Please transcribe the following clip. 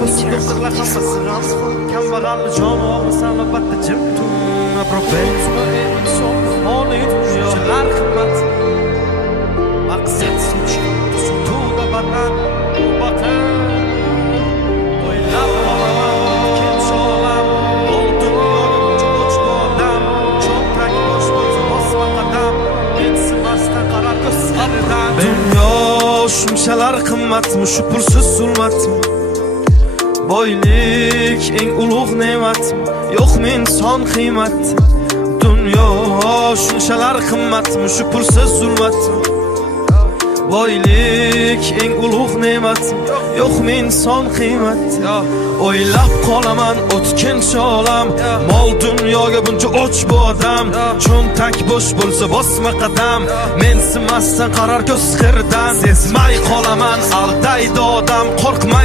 doktorlar hammasi ramsxon kambag'alni joni olmasan albatta jim tun apropensma inson moli dunyolar qimmat maqsad sutuda batan baqan o'ylab qolaman kim sholam oldu cho'ch bodam cho'ntak bosh bo'lsa bosma qadam mensimasdan qarar ko'zlaridan dunyo shunchalar qimmatmi shu pulsiz zulmatmi boylik eng ulug' ne'matmi yo'qmi inson qiymat dunyo shunchalar qimmatmi shu pulsiz zulmatmi boylik eng ulug' ne'matmi yo'qmi inson qiymat o'ylab qolaman o'tkinchi olam mol dunyoga buncha och bu odam cho'ntak bo'sh bo'lsa bosma qadam mensimasdan qarar ko'z qirdan sezmay qolaman aldaydi odam qo'rqmay